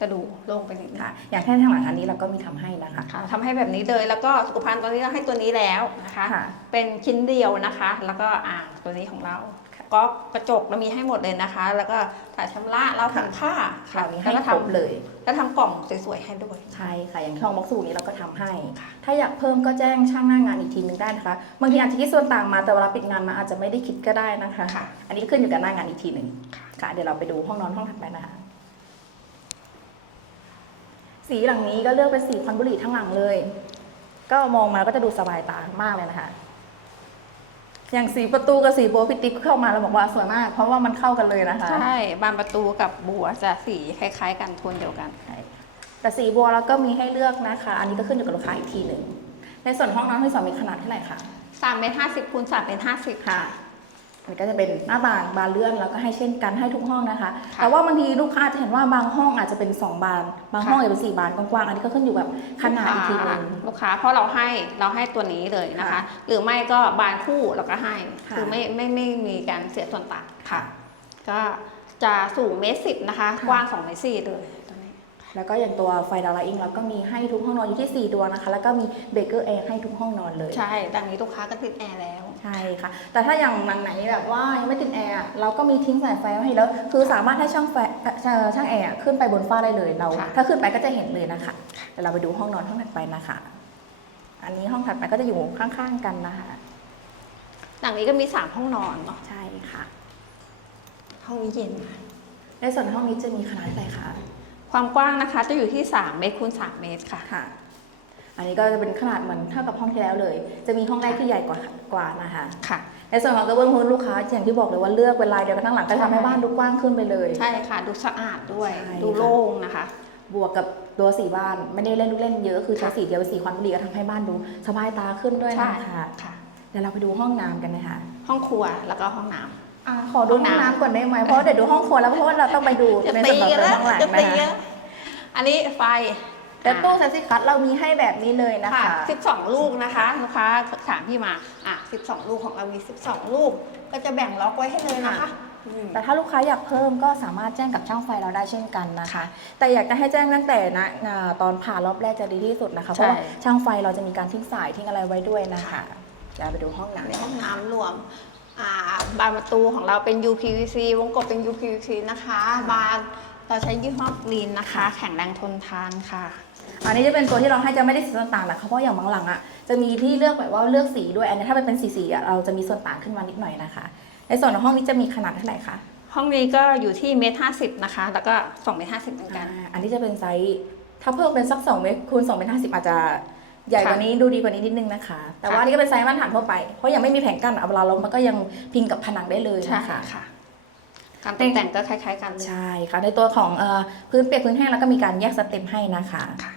Speaker 2: จะดูโล่งไปนิดนึง
Speaker 1: ค่ะ อย่างแค่ทางหลังอันนี้เราก็มีทำให้นะคะ
Speaker 2: ค่ะทำให้แบบนี้เลย แล้วก็สุขภัณฑ์ตอนนี้เราให้ตัวนี้แล้วนะคะ
Speaker 1: ค่ะ
Speaker 2: เป็นชิ้นเดียวนะคะ แล้วก็อ่างตัวนี้ของเรา ก็กระจกเรามีให้หมดเลยนะคะ แล้วก็ถ่ายชำระเราถึงผ้า
Speaker 1: ค่ะมีให้
Speaker 2: แล้วก็
Speaker 1: ครบ
Speaker 2: ทำ
Speaker 1: เลย
Speaker 2: แล้วทำกล่องสวยๆให้ด้วย
Speaker 1: ใช่ค่ะ อย่างช่องบ็อกซูนี้เราก็ทำให้
Speaker 2: ค่ะ
Speaker 1: ถ้าอยากเพิ่มก็แจ้งช่างหน้างานอีกทีนึงได้นะคะ บางทีอาจจะคิดส่วนต่างมาแต่เวลาปิดงานมาอาจจะไม่ได้คิดก็ได้นะคะ
Speaker 2: ค่ะ
Speaker 1: อันนี้ขึ้นอยู่กับหน้างานอีกทีหนึ่ง
Speaker 2: ค่ะ
Speaker 1: ค่ะเดี๋ยวเราไปดูห้องนอนห้องถัดไปนะคะ สีหลังนี้ก็เลือกเป็นสีคอนบุหรี่ทั้งหลังเลย ก็มองมาก็จะดูสบายตามากเลยนะคะ อย่างสีประตูกับสีโบวพี่ติ๊กเข้ามาแล้วบอกว่าสวยมาก เพราะว่ามันเข้ากันเลยนะคะ
Speaker 2: ใช่บานประตูกับบัวจะสีคล้าย ๆ กันโทนเดียวกัน
Speaker 1: ใช่แต่สีบัวเราก็มีให้เลือกนะคะ อันนี้ก็ขึ้นอยู่กับลูกค้าอีกทีหนึ่งในส่วนห้องน้ำที่สองมีขนาดเท่าไหร่คะ
Speaker 2: 3เมตร50คูณ3เมตร50
Speaker 1: ค่ะ อันนี้ก็จะเป็นหน้าต่างบานเลื่อนแล้วก็ให้เช่นกันให้ทุกห้องนะคะ
Speaker 2: ค่ะ
Speaker 1: แต่ว่าบางทีลูกค้าจะเห็นว่าบางห้องอาจจะเป็นสองบาน บางห้องอาจจะเป็นสี่บานกว้างๆอันนี้ก็ขึ้นอยู่กับขนาดอีกทีหนึง
Speaker 2: ลูกค้าเพราะเราให้เราให้ตัวนี้เลยนะคะ
Speaker 1: ค่ะ
Speaker 2: หรือไม่ก็บานคู่เราก็ให้
Speaker 1: ค่ะ
Speaker 2: คือไม่ไม่ไม่มีการเสียส่วนต่าง
Speaker 1: ค่ะ
Speaker 2: ก็จะสูงเมตรสิบนะคะ
Speaker 1: ค่ะ
Speaker 2: กว้าง2เมตรสี่เลยตัวนี้
Speaker 1: แล้วก็อย่างตัวไฟดาวไลอิงเราก็มีให้ทุกห้องนอนอยู่ที่ 4 ตัวนะคะ แล้วก็มีเบเกอร์แอร์ให้ทุกห้องนอนเลย
Speaker 2: ใช่ ดังนี้ลูกค้าก็ติดแอร์แล้ว
Speaker 1: ใช่ค่ะ แต่ถ้าอย่างหลังไหนแบบว่ายังไม่ติดแอร์อะเราก็มีทิ้งสายไฟไว้ให้แล้ว คือสามารถให้ช่างไฟเอ่อช่างช่างแอร์อะขึ้นไปบนฝ้าได้เลยเรา
Speaker 2: ค่ะ
Speaker 1: ถ้าขึ้นไปก็จะเห็นเลยนะคะเดี๋ยวเราไปดูห้องนอนห้องถัดไปนะคะ อันนี้ห้องถัดไปก็จะอยู่ข้างๆกันนะคะ
Speaker 2: ดังนี้ก็มี3ห้องนอนเนาะ
Speaker 1: ใช่ค่ะ
Speaker 2: ห้องนี้เย็น
Speaker 1: ในส่วนห้องนี้จะมีขนาดเท่าไหร่คะ
Speaker 2: ความกว้างนะคะจะอยู่ที่3เมตรคูณ3เมตรค่ะ
Speaker 1: ค่ะ อันนี้ก็จะเป็นขนาดเหมือนเท่ากับห้องที่แล้วเลย จะมีห้องแรกที่ใหญ่กว่ากว่านะคะ
Speaker 2: ค่ะ
Speaker 1: ในส่วนของกระเบื้องพื้นลูกค้าอย่างที่บอกเลยว่าเลือกเป็นลายเดียวกันทั้งหลังก็จะทำให้บ้านดูกว้างขึ้นไปเลย
Speaker 2: ใช่ค่ะ ดูสะอาดด้วย
Speaker 1: ใช่
Speaker 2: ดู
Speaker 1: ค่ะ
Speaker 2: โล่งนะคะ
Speaker 1: บวกกับตัวสีบ้านไม่ได้เล่นลูกเล่นเยอะคือใช้สีเดียวเป็นสีควันบุหรี่ก็ทำให้บ้านดูสบายตาขึ้นด้วย
Speaker 2: ใช่
Speaker 1: นะคะ
Speaker 2: ค่ะ
Speaker 1: เดี๋ยวเราไปดูห้องน้ำกันนะคะ
Speaker 2: ห้องครัวแล้วก็ห้องน้ำ
Speaker 1: อ่าขอดูห้องน้ำก่อนได้ไหมเพราะว่าเดี๋ยวดูห้องครัวแล้วเพราะว่าเราต้องไปดู
Speaker 2: จะ
Speaker 1: ใน
Speaker 2: ตี
Speaker 1: ส่วนของ
Speaker 2: กัน
Speaker 1: ตัว
Speaker 2: แล้ว
Speaker 1: ข้างหลัง
Speaker 2: จะตี
Speaker 1: นะ
Speaker 2: กั
Speaker 1: คะ
Speaker 2: นอันนี้ไฟ
Speaker 1: แต่ตู้แซซิคัทเรามีให้แบบนี้เลยนะคะ
Speaker 2: ค่ะ12 ลูกนะคะลูกค้าถามพี่มาอะ12 ลูกของเรามี 12 ลูก ก็จะแบ่งล็อกไว้ให้เลยนะคะอืม
Speaker 1: แต่ถ้าลูกค้าอยากเพิ่มก็สามารถแจ้งกับช่างไฟเราได้เช่นกันนะคะ แต่อยากจะให้แจ้งตั้งแต่นะอ่าตอนผ่ารอบแรกจะดีที่สุดนะคะ เพราะว่า
Speaker 2: ใช่
Speaker 1: ช่างไฟเราจะมีการทิ้งสายทิ้งอะไรไว้ด้วยนะคะ
Speaker 2: ค่ะ
Speaker 1: เดี๋ยวเราไปดูห้อง
Speaker 2: ใน
Speaker 1: น้ำ
Speaker 2: ห้องน้ำรวมอ่าบานประตูของเราเป็น UPVC วงกบเป็น UPVC นะคะ บานเราใช้ยี่ห้อกรีนนะคะ แข็งแรงทนทานค่ะ
Speaker 1: อันนี้จะเป็นตัวที่เราให้จะไม่ได้สีส่วนต่างนะคะเพราะอย่างบางหลังอะจะมีที่เลือกแบบว่าเลือกสีด้วยอันนี้ถ้าเป็นสีสีๆอะเราจะมีส่วนต่างขึ้นมานิดหน่อยนะคะ ในส่วนของห้องนี้จะมีขนาดเท่าไหร่คะ
Speaker 2: ห้องนี้ก็อยู่ที่เมตรห้าสิบนะคะ แล้วก็2เมตรห้าสิบเหมือนกัน
Speaker 1: อ่าอันนี้จะเป็นไซส์ถ้าเพิ่มเป็นสัก2เมตรคูณ2เมตร50อาจจะใหญ่กว่านี้ดูดีกว่านี้นิดนึงนะคะ แต่ว่า
Speaker 2: ค่ะ
Speaker 1: อันนี้ก็เป็นไซส์มาตรฐานทั่วไปเพราะยังไม่มีแผงกั้นอะเวลาเรามันก็ยังพิงกับผนังได้เลย
Speaker 2: ใช่
Speaker 1: นะคะ
Speaker 2: ค่ะ การตกแต่งก็คล้ายๆกันเลย
Speaker 1: ใช่ค่ะในตัวของเอ่อพื้นเปียกพื้นแห้งแล้วก็มีการแยกสเต็ปให้นะคะ
Speaker 2: ค่ะ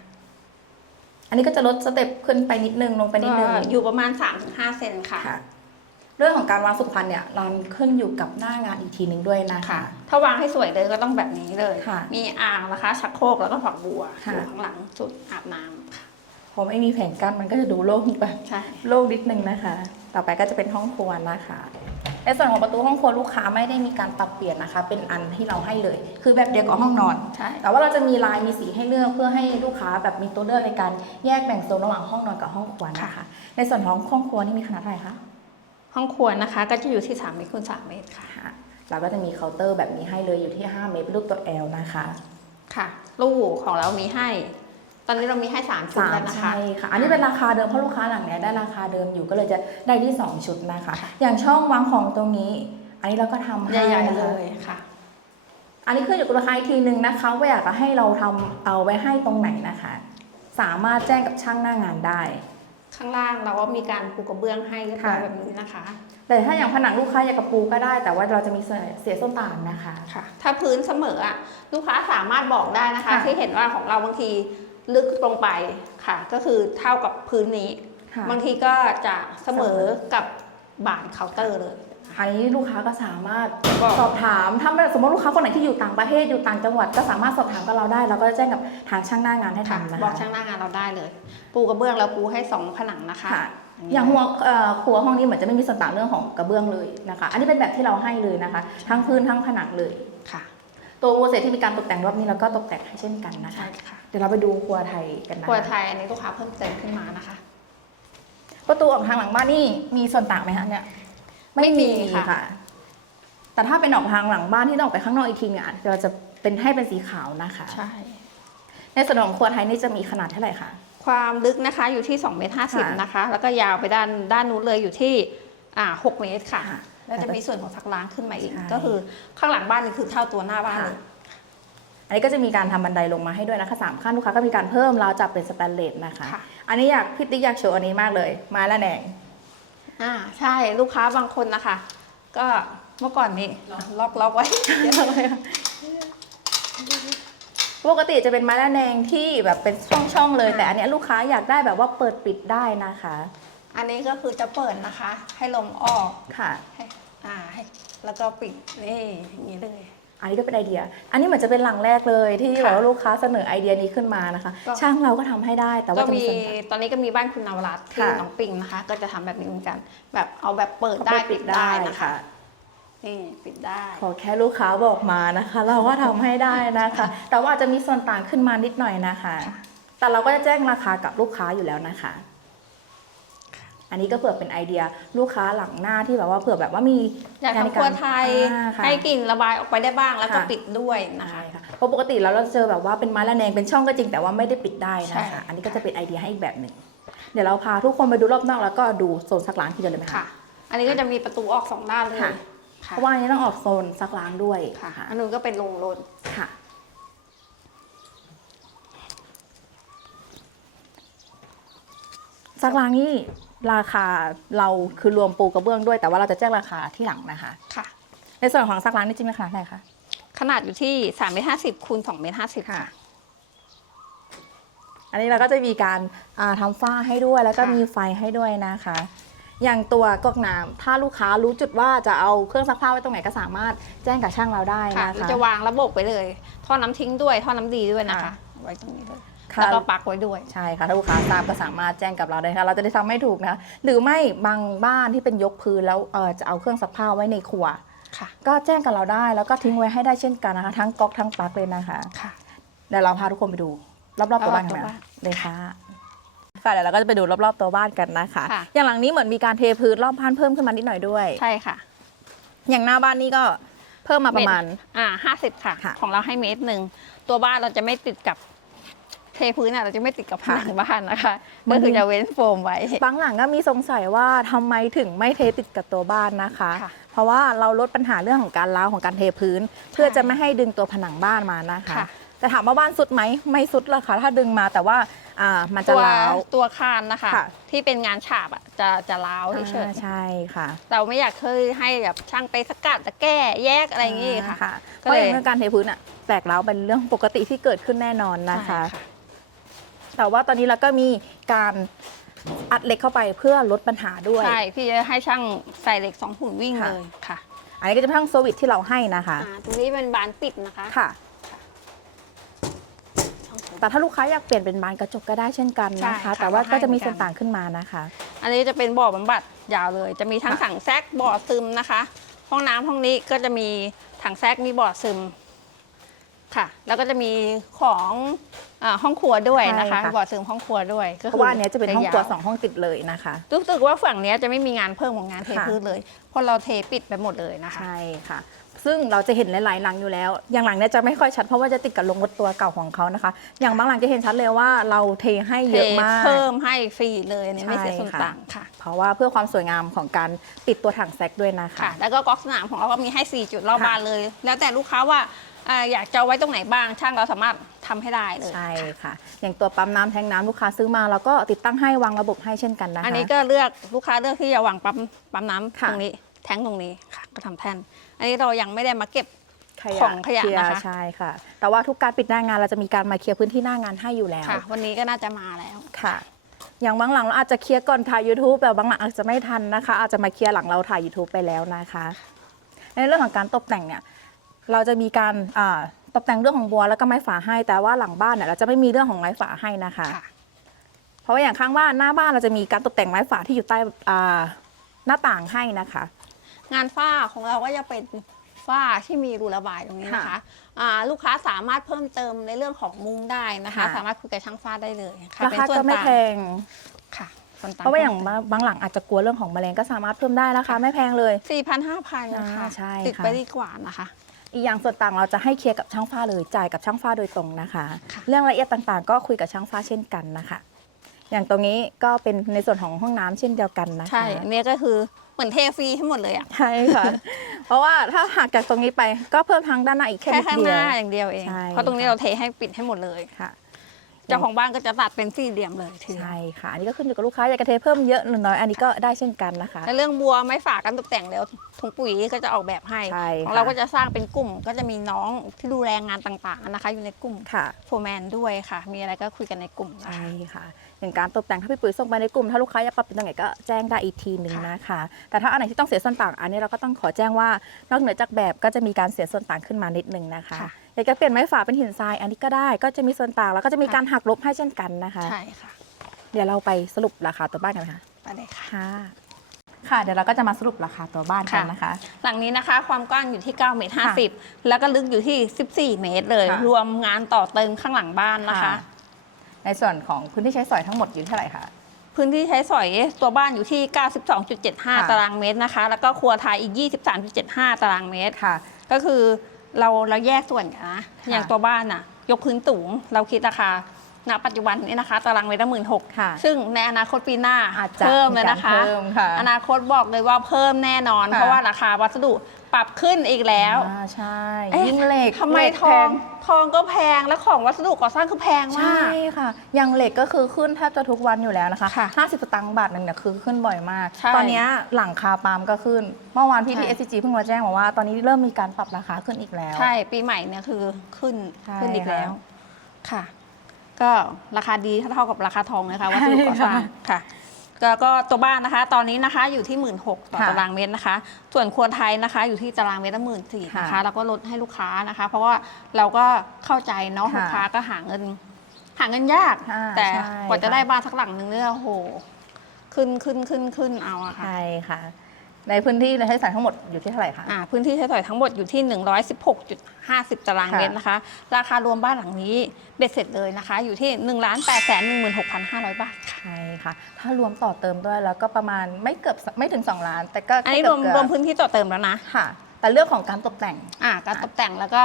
Speaker 1: อันนี้ก็จะลดสเต็ปขึ้นไปนิดนึงลงไปนิดนึง
Speaker 2: ก็อยู่ประมาณ 3-5 เซนค่ะ
Speaker 1: ค่ะ เรื่องของการวางสุขภัณฑ์เนี่ยเราขึ้นอยู่กับหน้างานอีกทีหนึ่งด้วยนะคะ
Speaker 2: ค่ะถ้าวางให้สวยเลยก็ต้องแบบนี้เลย
Speaker 1: ค่ะ
Speaker 2: มีอ่างนะคะชักโครกแล้วก็ฝักบัว
Speaker 1: ค่ะ
Speaker 2: อยู่ข้างหลังสุดอาบน้ำค่ะ
Speaker 1: พอไม่มีแผงกั้นมันก็จะดูโล่งแบบ
Speaker 2: ใช่
Speaker 1: โล่งนิดนึงนะคะ ต่อไปก็จะเป็นห้องครัวนะคะ ในส่วนของประตูห้องครัวลูกค้าไม่ได้มีการปรับเปลี่ยนนะคะ เป็นอันที่เราให้เลย คือแบบเดียวกับห้องนอน
Speaker 2: ใช่
Speaker 1: แต่ว่าเราจะมีลายมีสีให้เลือกเพื่อให้ลูกค้าแบบมีตัวเลือกในการแยกแบ่งโซนระหว่างห้องนอนกับห้องครัวนะคะ ในส่วนของห้องครัวนี่มีขนาดเท่าไหร่คะ
Speaker 2: ห้องครัวนะคะก็จะอยู่ที่3เมตรคูณ3เมตรค่ะ
Speaker 1: ค่ะเราก็จะมีเคาน์เตอร์แบบนี้ให้เลยอยู่ที่ 5 เมตรเป็นรูปตัว L นะคะ
Speaker 2: ค่ะ ลูกของเรามีให้ต อนนี้เรามีให้3ชุด
Speaker 1: สาม
Speaker 2: แล้วนะคะ
Speaker 1: ใช่ค่ะ อันนี้เป็นราคาเดิมเพราะลูกค้าหลังเนี้ยได้ราคาเดิมอยู่ก็เลยจะได้ที่ 2 ชุดนะคะ
Speaker 2: ค่ะ
Speaker 1: อย่างช่องวางของตรงนี้ อันนี้เราก็ทำให้
Speaker 2: ใหญ่
Speaker 1: นะ
Speaker 2: ๆเล
Speaker 1: คะ
Speaker 2: ยค่ะ
Speaker 1: อันนี้ขึ้นอยู่กับราคาอีกทีนึงนะคะว่าอยากจะให้เราทำเอาไว้ให้ตรงไหนนะคะ สามารถแจ้งกับช่างหน้างานได้
Speaker 2: ข้างล่างเราก็มีการปูกระเบื้องให้เรียบร้อย
Speaker 1: ค่ะ
Speaker 2: แบบนี้นะคะ
Speaker 1: แต่ถ้าอย่างผนังลูกค้าอยากกระปูก็ได้ แต่ว่าเราจะมีเสียส้นต่างนะคะ
Speaker 2: ค่ะ ถ้าพื้นเสมออะลูกค้าสามารถบอกได้นะคะ
Speaker 1: ค่ะ
Speaker 2: ที่เห็นว่าของเราบางที ลึกลงไปค่ะ ก็คือเท่ากับพื้นนี้
Speaker 1: ค่ะ
Speaker 2: บางทีก็จะเสมอกับบานเคาน์เตอร์เลย
Speaker 1: อันนี้ลูกค้าก็สามารถ
Speaker 2: บอก
Speaker 1: สอบถามถ้าสมมติลูกค้าคนไหนที่อยู่ต่างประเทศอยู่ต่างจังหวัดก็สามารถสอบถามกับเราได้เราก็จะแจ้งกับทางช่างหน้างานให้
Speaker 2: ค่ะ
Speaker 1: ทำนะ
Speaker 2: บอก
Speaker 1: คะ
Speaker 2: ช่างหน้างานเราได้เลย ปูกระเบื้องเราปูให้สองผนังนะคะ
Speaker 1: ค่ะ อย่างหัวเอ่อครัวห้องนี้เหมือนจะไม่มีส่วนต่างเรื่องของกระเบื้องเลยนะคะ อันนี้เป็นแบบที่เราให้เลยนะคะ ทั้งพื้นทั้งผนังเลย
Speaker 2: ค่ะ
Speaker 1: ตัวโอเซที่มีการตกแต่งรอบนี้เราก็ตกแต่งให้เช่นกันนะคะ
Speaker 2: ใช่ค่ะ
Speaker 1: เดี๋ยวเราไปดูครัวไทยกันนะ
Speaker 2: ครัวไทยอันนี้ลูกค้าเพิ่มเติมขึ้นมานะคะ
Speaker 1: ประตูออกทางหลังบ้านนี่มีส่วนต่างไหมคะเนี่ย
Speaker 2: ไม่มีค่ะ
Speaker 1: แต่ถ้าเป็นออกทางหลังบ้านที่ต้องออกไปข้างนอกอีกทีเนี่ยเราจะเป็นให้เป็นสีขาวนะคะ
Speaker 2: ใช่
Speaker 1: ในส่วนของครัวไทยนี่จะมีขนาดเท่าไหร่คะ
Speaker 2: ความลึกนะคะอยู่ที่2เมตร
Speaker 1: ค่ะ
Speaker 2: 50นะคะ แล้วก็ยาวไปด้านด้านนู้นเลยอยู่ที่อ่า6เมตรค่ะ
Speaker 1: ค่ะ
Speaker 2: แล้วจะมีส่วนของซักล้างขึ้นมาอีก
Speaker 1: ใช่
Speaker 2: ก็คือข้างหลังบ้านนี่คือเท่าตัวหน้าบ้าน
Speaker 1: ค่ะ
Speaker 2: เลย
Speaker 1: อันนี้ก็จะมีการทำบันไดลงมาให้ด้วยนะคะสามขั้นลูกค้าก็มีการเพิ่มราวจับเป็นสแตนเลสนะคะ
Speaker 2: ค่ะ
Speaker 1: อันนี้อยากพี่ติ๊กอยากโชว์อันนี้มากเลยไม้ละแหนง
Speaker 2: อ่าใช่ลูกค้าบางคนนะคะ ก็เมื่อก่อนนี้ล็อกล็อกไว้
Speaker 1: ปกติจะเป็นไม้ละแนงที่แบบเป็นช่องๆเลย
Speaker 2: ค่ะ
Speaker 1: แต่อันเนี้ยลูกค้าอยากได้แบบว่าเปิดปิดได้นะคะ
Speaker 2: อันนี้ก็คือจะเปิดนะคะ ให้ลมออก
Speaker 1: ค่ะ
Speaker 2: ให้อ่าอ่าให้แล้วก็ปิดนี่อย่างนี้เลย
Speaker 1: อันนี้ก็เป็นไอเดีย อันนี้เหมือนจะเป็นหลังแรกเลยที่
Speaker 2: ค่ะ
Speaker 1: แบบว่าลูกค้าเสนอไอเดียนี้ขึ้นมานะคะ
Speaker 2: ก็
Speaker 1: ช่างเราก็ทำให้ได้แต่ว่า
Speaker 2: ก็
Speaker 1: จะ
Speaker 2: มี
Speaker 1: มีส่วนต่าง
Speaker 2: ตอนนี้ก็มีบ้านคุณนวรัตน์ที่
Speaker 1: ค่ะ
Speaker 2: หนองปิงนะคะ ก็จะทำแบบนี้เหมือนกัน แบบเอาแบบเปิดได้
Speaker 1: ปิดได้
Speaker 2: นะคะ
Speaker 1: ค่ะ
Speaker 2: นี่ปิดได้
Speaker 1: ขอแค่ลูกค้าบอกมานะคะ เราก็ทำให้ได้นะคะ แต่ว่าอาจจะมีส่วนต่างขึ้นมานิดหน่อยนะคะ
Speaker 2: ค่ะ
Speaker 1: แต่เราก็จะแจ้งราคากับลูกค้าอยู่แล้วนะคะ อันนี้ก็เผื่อเป็นไอเดียลูกค้าหลังหน้าที่แบบว่าเผื่อแบบว่ามี
Speaker 2: อยาก
Speaker 1: งนใน
Speaker 2: ทำครัวไทย
Speaker 1: อ่าค่ะ
Speaker 2: ให้กลิ่นระบายออกไปได้บ้างแล้วก็
Speaker 1: ค่ะ
Speaker 2: ปิดด้วยนะ
Speaker 1: ใช่
Speaker 2: คะ
Speaker 1: ค่ะเพราะปกติแล้วเราจะเจอแบบว่าเป็นไม้ระแนงเป็นช่องก็จริงแต่ว่าไม่ได้ปิดได้นะ
Speaker 2: ใช่
Speaker 1: คะ อันนี้ก็จะเป็นไอเดียให้อีกแบบหนึ่งเดี๋ยวเราพาทุกคนไปดูรอบนอกแล้วก็ดูโซนซักล้างทีเดียวเลยไหม
Speaker 2: ค่ะ
Speaker 1: คะ
Speaker 2: อันนี้ก็จะมีประตูออกสองด้านเลย
Speaker 1: ค่ะ
Speaker 2: ค่ะ
Speaker 1: เพราะว่าอันนี้ต้องออกโซนซักล้างด้วย
Speaker 2: ค่ะอันนู้นก็เป็นโรงรถ
Speaker 1: ค่ะซักล้างนี่ ราคาเราคือรวมปูกระเบื้องด้วย แต่ว่าเราจะแจ้งราคาที่หลังนะคะ
Speaker 2: ค่ะ
Speaker 1: ในส่วนของซักล้างนี่จริงไหมคะไหนคะ
Speaker 2: ขนาดอยู่ที่3เมตรห้าสิบคูณ2เมตรห้าสิบ
Speaker 1: ค่ะ
Speaker 2: ค่ะ
Speaker 1: อันนี้เราก็จะมีการอ่าทำฝ้าให้ด้วย แล้วก็
Speaker 2: ค่ะ
Speaker 1: มีไฟให้ด้วยนะคะ อย่างตัวก๊อกน้ำถ้าลูกค้ารู้จุดว่าจะเอาเครื่องซักผ้าไว้ตรงไหนก็สามารถแจ้งกับช่างเราได้
Speaker 2: ค่ะ
Speaker 1: นะ
Speaker 2: เรา
Speaker 1: คะ
Speaker 2: จะวางระบบไว้เลย ท่อน้ำทิ้งด้วย ท่อน้ำดีด้วยนะคะ
Speaker 1: ค่ะ
Speaker 2: ไว้ตรงนี้เลย
Speaker 1: ค่ะ
Speaker 2: แล้วก็ปลักไว้ด้วย
Speaker 1: ใช่ค่ะ ถ้าลูกค้าทราบก็สามารถแจ้งกับเราได้ค่ะเราจะได้ทำให้ถูกนะคะหรือไม่บางบ้านที่เป็นยกพื้นแล้วเออจะเอาเครื่องซักผ้าไว้ในครัว
Speaker 2: ค่ะ
Speaker 1: ก็แจ้งกับเราได้แล้วก็ทิ้งไว้ให้ได้เช่นกันนะคะ ทั้งก๊อกทั้งปลั๊กเลยนะคะ
Speaker 2: ค่ะ
Speaker 1: เดี๋ยวเราพาทุกคนไปดู รอบๆตัวบ้านกัน
Speaker 2: รอบๆตัว
Speaker 1: นะ
Speaker 2: บ้าน
Speaker 1: เลยค่ะค่ะเดี๋ยวเราก็จะไปดูรอบๆตัวบ้านกันนะคะ
Speaker 2: ค่ะ
Speaker 1: อย่างหลังนี้เหมือนมีการเทพื้นรอบบ้านเพิ่มขึ้นมานิดหน่อยด้วย
Speaker 2: ใช่ค่ะ
Speaker 1: อย่างหน้าบ้านนี่ก็เพิ่มมาประมาณ
Speaker 2: อ่าห้าสิบค่ะ
Speaker 1: ค่ะ
Speaker 2: ของเราให้เมตรหนึ่งตัวบ้านเราจะไม่ติดกับ เทพื้นอะเราจะไม่ติดกับผ
Speaker 1: ค่ะ
Speaker 2: นังบ้านนะคะ
Speaker 1: มั
Speaker 2: ก็
Speaker 1: น
Speaker 2: คือจะเว้นโฟมไว้
Speaker 1: บางหลังก็มีสงสัยว่าทำไมถึงไม่เทติดกับตัวบ้านนะคะ
Speaker 2: ค่ะ
Speaker 1: เพราะว่าเราลดปัญหาเรื่องของการร้าวของการเทพื้น เพื่อจะไม่ให้ดึงตัวผนังบ้านมานะคะ
Speaker 2: ค่ะ
Speaker 1: แต่ถามว่าบ้านสุดไหมไม่สุดหรอกค่ะถ้าดึงมาแต่ว่าอ่ามันจะ
Speaker 2: ตัว
Speaker 1: ร้าว
Speaker 2: ตัวคานนะคะ
Speaker 1: ค่ะ
Speaker 2: ที่เป็นงานฉาบอะจะจะล้าวเฉย
Speaker 1: อ่าใช่ค่ะ
Speaker 2: ๆเราไม่อยากเคยให้แบบช่างไปสกัดตะแก้แยกอะไรอย่างงี้ค่ะ
Speaker 1: ค่ะ
Speaker 2: ก็
Speaker 1: เพราะ
Speaker 2: เลย
Speaker 1: อย่างเรื่องการเทพื้นอะแตกร้าวเป็นเรื่องปกติที่เกิดขึ้นแน่นอนนะคะ
Speaker 2: ใช่
Speaker 1: แต่ว่าตอนนี้เราก็มีการอัดเหล็กเข้าไปเพื่อลดปัญหาด้วย
Speaker 2: ใช่พี่จะให้ช่างใส่เหล็กสองหุ่นวิ่ง
Speaker 1: ค่ะ
Speaker 2: เลยค่ะ
Speaker 1: อันนี้ก็จะเป็นทั้งโซวิตที่เราให้นะคะ
Speaker 2: อ่าตรงนี้เป็นบานปิดนะคะ
Speaker 1: ค่ะ
Speaker 2: ช่องโถง
Speaker 1: แต่ถ้าลูกค้าอยากเปลี่ยนเป็นบานกระจกก็ได้เช่นกันนะ
Speaker 2: ใช่
Speaker 1: คะ
Speaker 2: ค่ะ
Speaker 1: แต่ว่า
Speaker 2: ก็ให้
Speaker 1: ก็จะมี
Speaker 2: เหมือนกัน
Speaker 1: ส่วนต่างขึ้นมานะคะ
Speaker 2: อันนี้จะเป็นบ่อบำบัดยาวเลย จะมีทั้ง
Speaker 1: ค่ะ
Speaker 2: ถังแซกบ่อซึมนะคะ ห้องน้ำห้องนี้ก็จะมีถังแซกมีบ่อซึม ค่ะ แล้วก็จะมีของอาห้องครัวด้วยนะคะบ่อซึมห้องครัวด้วยก็
Speaker 1: เพราะว่าอันเนี้ยจะเป็นห้องครัว
Speaker 2: ยา
Speaker 1: สองห้องติดเลยนะคะ
Speaker 2: รู้สึกว่าฝั่งเนี้ยจะไม่มีงานเพิ่มของงานเท
Speaker 1: ค่ะ
Speaker 2: พื้นเลยเพราะเราเทปิดไปหมดเลยนะคะ
Speaker 1: ใช่ค่ะ ซึ่งเราจะเห็นหลายๆหลังอยู่แล้ว อย่างหลังเนี้ยจะไม่ค่อยชัดเพราะว่าจะติดกับลงรถตัวเก่าของเขานะคะ อย่างบางหลังจะเห็นชัดเลยว่าเราเทให้
Speaker 2: เท
Speaker 1: เยอะมาก
Speaker 2: เพิ่มให้ฟรีเลยอันนี่ไม่
Speaker 1: ใช่
Speaker 2: เสียส่วน
Speaker 1: ค่ะ
Speaker 2: ต่างค่ะ
Speaker 1: เพราะว่าเพื่อความสวยงามของการติดตัวถังแซกด้วยนะคะ
Speaker 2: ค่ะ แล้วก็ก๊อกสนามของเราก็มีให้ 4 จุดรอบ
Speaker 1: ค่ะ
Speaker 2: บ้านเลย แล้วแต่ลูกค้าว่า อ่าอยากจะเอาไว้ตรงไหนบ้างช่างเราสามารถทำให้ได้เลย
Speaker 1: ใช่ค่ะ อย่างตัวปั๊มน้ำแทงน้ำลูกค้าซื้อมาเราก็ติดตั้งให้วางระบบให้เช่นกันนะคะ
Speaker 2: อันนี้ก็เลือกลูกค้าเลือกที่จะวางปั๊มปั๊มน้ำ
Speaker 1: ค่ะ
Speaker 2: ตรงนี้แทงค์ตรงนี้ค่ะก็ทำแท่น อันนี้เรายังไม่ได้มาเก็บ
Speaker 1: ขยะ
Speaker 2: ของขยะ
Speaker 1: เคลีร์
Speaker 2: นะคะ
Speaker 1: ใช่ค่ะ แต่ว่าทุกการปิดหน้างานเราจะมีการมาเคลียร์พื้นที่หน้างานให้อยู่แล้ว
Speaker 2: ค่ะ วันนี้ก็น่าจะมาแล้ว
Speaker 1: ค่ะ อย่างบางหลังเราอาจจะเคลียร์ก่อนถ่าย YouTube แต่บางหลังอาจจะไม่ทันนะคะ อาจจะมาเคลียร์หลังเราถ่าย YouTube ไปแล้วนะคะ ในเรื่องของการตกแต่งเนี่ย เราจะมีการอ่าตกแต่งเรื่องของบัวแล้วก็ไม้ฝาให้ แต่ว่าหลังบ้านเนี่ยเราจะไม่มีเรื่องของไม้ฝาให้นะคะ
Speaker 2: ค่ะ
Speaker 1: เพราะว่าอย่างข้างบ้านหน้าบ้านเราจะมีการตกแต่งไม้ฝาที่อยู่ใต้อ่าหน้าต่างให้นะคะ
Speaker 2: งานฝ้าของเราก็จะเป็นฝ้าที่มีรูระบายตรงนี้นะคะ
Speaker 1: ค่ะ
Speaker 2: อ่าลูกค้าสามารถเพิ่มเติมในเรื่องของมุ้งได้นะคะ
Speaker 1: ค่ะ
Speaker 2: สามารถคุยกับช่างฝ้าได้เลยค่ะ
Speaker 1: รา
Speaker 2: เป็น
Speaker 1: คา
Speaker 2: ส่วน
Speaker 1: ก็ไม่
Speaker 2: ต่าง
Speaker 1: แพง
Speaker 2: ค่ะส่วนต่าง
Speaker 1: เพราะว่าอย่างบางหลังอาจจะกลัวเรื่องของแมลงก็สามารถเพิ่มได้ราคาไม่แพงเลย
Speaker 2: สี่พันห้าพันนะคะ
Speaker 1: อ่าใช่
Speaker 2: ติด
Speaker 1: ค่ะ
Speaker 2: ไปดีกว่านะคะ
Speaker 1: อีกอย่างส่วนต่างเราจะให้เคลียร์กับช่างฝ้าเลยจ่ายกับช่างฝ้าโดยตรงนะคะ
Speaker 2: ค่ะ
Speaker 1: เรื่องละเอียดต่างๆ ก็คุยกับช่างฝ้าเช่นกันนะคะ อย่างตรงนี้ก็เป็นในส่วนของห้องน้ำเช่นเดียวกันนะคะ
Speaker 2: ใช่อันนี้ก็คือเหมือนเทฟรีทั้งหมดเลยอะ
Speaker 1: ใช่ค่ะ เพราะว่าถ้าหากจากตรงนี้ไปก็เพิ่มทางด้านหน้าอีกแค่
Speaker 2: แค่
Speaker 1: นิด
Speaker 2: ข้าง
Speaker 1: เดี
Speaker 2: ห
Speaker 1: ยว
Speaker 2: น้าอย่างเดียวเอง
Speaker 1: ใช่
Speaker 2: เพราะตรงนี้
Speaker 1: ค่ะ
Speaker 2: เราเทให้ปิดให้หมดเลย
Speaker 1: ค่ะ
Speaker 2: เจ้าของบ้านก็จะตัดเป็นสี่เหลี่ยมเลยทีเดียว
Speaker 1: ใช่ค่ะ อันนี้ก็ขึ้นอยู่กับลูกค้าอยากจะเทเพิ่มเยอะหรือน้อยอันนี้ก็ได้เช่นกันนะคะ
Speaker 2: ในเรื่องบัวไม้ฝากันตกแต่งแล้วถุงปุ๋ยก็จะออกแบบให้
Speaker 1: ใช่
Speaker 2: ของ
Speaker 1: ค่ะ
Speaker 2: เราก็จะสร้างเป็นกลุ่มก็จะมีน้องที่ดูแลงานต่างๆนะคะ อยู่ในกลุ่ม
Speaker 1: ค่ะ
Speaker 2: โฟร์แมนด้วยค่ะ มีอะไรก็คุยกันในกลุ่มนะ
Speaker 1: ใช่
Speaker 2: คะ
Speaker 1: ค่ะ อย่างการตกแต่งถ้าพี่ปุ๋ยส่งไปในกลุ่ม ถ้าลูกค้าอยากปรับเป็นตรงไหนก็แจ้งได้อีกทีหนึ่ง
Speaker 2: ค่ะ
Speaker 1: นะคะ แต่ถ้าอันไหนที่ต้องเสียส่วนต่าง อันนี้เราก็ต้องขอแจ้งว่านอกเหนือจากแบบก็จะมีการเสียส่วนต่างขึ้นมานิดนึงนะคะ
Speaker 2: ค่ะ
Speaker 1: อยากจะเปลี่ยนไม้ฝาเป็นหินทรายอันนี้ก็ได้ ก็จะมีส่วนต่างแล้วก็จะมี
Speaker 2: ค่ะ
Speaker 1: การหักลบให้เช่นกันนะคะ
Speaker 2: ใช่ค่ะ
Speaker 1: เดี๋ยวเราไปสรุปราคาตัวบ้านกันไหมคะ
Speaker 2: ไปเลยค่ะ
Speaker 1: ค่ะ ค่ะ เดี๋ยวเราก็จะมาสรุปราคาตัวบ้านกันนะคะ
Speaker 2: หลังนี้นะคะความกว้างอยู่ที่9เมตร
Speaker 1: ค่ะ
Speaker 2: 50 แล้วก็ลึกอยู่ที่ 14 เมตรเลย
Speaker 1: ค่ะ
Speaker 2: รวมงานต่อเติมข้างหลังบ้านนะคะ
Speaker 1: ในส่วนของพื้นที่ใช้สอยทั้งหมดอยู่เท่าไหร่คะ
Speaker 2: พื้นที่ใช้สอยตัวบ้านอยู่ที่
Speaker 1: ค่ะ
Speaker 2: 92.75 ตารางเมตรนะคะ แล้วก็ครัวไทยอีก 23.75 ตารางเมตร
Speaker 1: ค่ะ
Speaker 2: ก็คือ เราเราแยกส่วนกันนะ
Speaker 1: ค่ะ
Speaker 2: อย่างตัวบ้านน่ะ ยกพื้นสูงเราคิดราคาณปัจจุบันนี้นะคะ ตารางเมตรละหมื่นหก
Speaker 1: ค่ะ
Speaker 2: ซึ่งในอนาคตปีหน้า
Speaker 1: อาจจะ
Speaker 2: เพิ่มเลยนะคะ
Speaker 1: มีการเพิ่มค่ะ
Speaker 2: อนาคตบอกเลยว่าเพิ่มแน่นอน
Speaker 1: ค่ะ
Speaker 2: เพราะว่าราคาวัสดุปรับขึ้นอีกแล้ว
Speaker 1: อ่าใช่
Speaker 2: เอ๊ะ
Speaker 1: ยิ่งเหล็ก
Speaker 2: ทำไม
Speaker 1: เหล็ก
Speaker 2: ทอง
Speaker 1: แพ
Speaker 2: ทองก็แพงและของวัสดุก่อสร้างคือแพง
Speaker 1: ใช่
Speaker 2: มาก
Speaker 1: ค่ะ อย่างเหล็กก็คือขึ้นแทบจะทุกวันอยู่แล้วนะคะ
Speaker 2: ค่ะ
Speaker 1: 50 สตางค์บาทหนึ่งเนี่ยคือขึ้นบ่อยมาก
Speaker 2: ใช่
Speaker 1: ตอนเนี้ยหลังคาปาล์มก็ขึ้น เมื่อวานพี่ที่
Speaker 2: ใช่
Speaker 1: SCG เพิ่งมาแจ้งมาว่าตอนนี้เริ่มมีการปรับราคาขึ้นอีกแล้ว
Speaker 2: ใช่ ปีใหม่เนี่ยคือขึ้น
Speaker 1: ใช่
Speaker 2: ขึ้นอีกแล้ว
Speaker 1: ค่ะ
Speaker 2: ค่ะก็ราคาดีเท่ากับราคาทองเลยค่ะวัสดุก่อสร้าง
Speaker 1: ใช่ค่ะ
Speaker 2: ค่ะ แล้วก็ตัวบ้านนะคะ ตอนนี้นะคะอยู่ที่ 1 6ื่นต่อ
Speaker 1: ค่ะ
Speaker 2: ตารางเมตรนะคะ ส่วนครัวไทยนะคะ อยู่ที่ตารางเมตรละหมื่นสี่นะคะ
Speaker 1: ค่ะ
Speaker 2: แล้วก็ลดให้ลูกค้านะคะ เพราะว่าเราก็เข้าใจเนาะ
Speaker 1: ค่ะ
Speaker 2: ลูกค้าก็หาเงิน หาเงินยาก
Speaker 1: อ่า
Speaker 2: แต่
Speaker 1: ใช่
Speaker 2: กว่าจะ
Speaker 1: ค่ะ
Speaker 2: ได้บ้านสักหลังหนึ่งเนี่ยโอ้โห ขึ้นขึ้นขึ้นขึ้นเอาอะค่ะ
Speaker 1: ใช่ค่ะ ในพื้นที่ในใช้สายทั้งหมดอยู่ที่เท่าไหร่คะ
Speaker 2: อ่าพื้นที่ใช้สอยทั้งหมดอยู่ที่ 116.50 ตาราง
Speaker 1: ค่ะ
Speaker 2: เมตรนะคะ ราคารวมบ้านหลังนี้เบ็ดเสร็จเลยนะคะ อยู่ที่ 1 8 1 6 5 0 0 บาทค่ะ
Speaker 1: ใช่ค่ะ ถ้ารวมต่อเติมด้วยแล้วก็ประมาณไม่เกือบไม่ถึง 2 ล้าน แต่ก็
Speaker 2: อันนี้
Speaker 1: แค่
Speaker 2: รวม
Speaker 1: เกือบๆ
Speaker 2: รวมพื้นที่ต่อเติมแล้วนะ
Speaker 1: ค่ะ แต่เรื่องของการตกแต่ง
Speaker 2: อ่าการตกแต่งแล้วก็